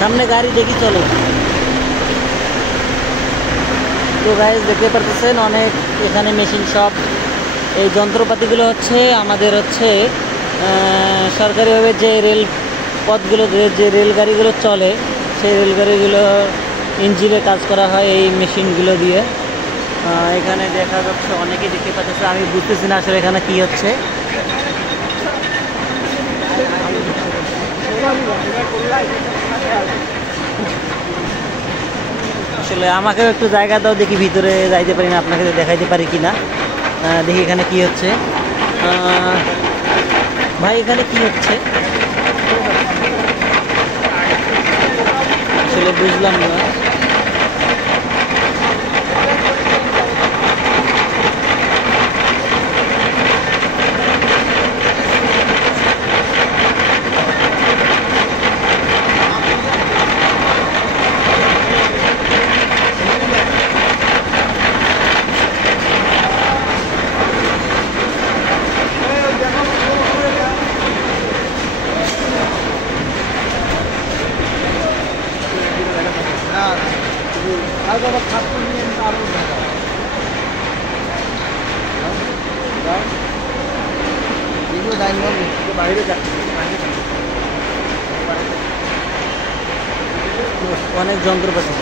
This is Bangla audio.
সামনে গাড়ি দেখি, চলো। তো গাইস দেখতে পারতেছেন অনেক এখানে মেশিন শপ। এই যন্ত্রপাতিগুলো হচ্ছে আমাদের হচ্ছে সরকারিভাবে যে রেল পথগুলো, যে রেলগাড়িগুলো চলে, সেই রেলগাড়িগুলো ইঞ্জিনে কাজ করা হয় এই মেশিনগুলো দিয়ে। এখানে দেখা যাচ্ছে অনেকেই দেখতে পাচ্ছে, আমি বুঝতেছি না আসলে এখানে কি হচ্ছে। আসলে আমাকেও একটু জায়গা দাও, দেখি ভিতরে যাইতে পারি না, আপনাকে দেখাইতে পারি কি না। দেখি এখানে কি হচ্ছে। ভাই এখানে কি হচ্ছে আসলে বুঝলাম না। অনেক যন্ত্রপাতি।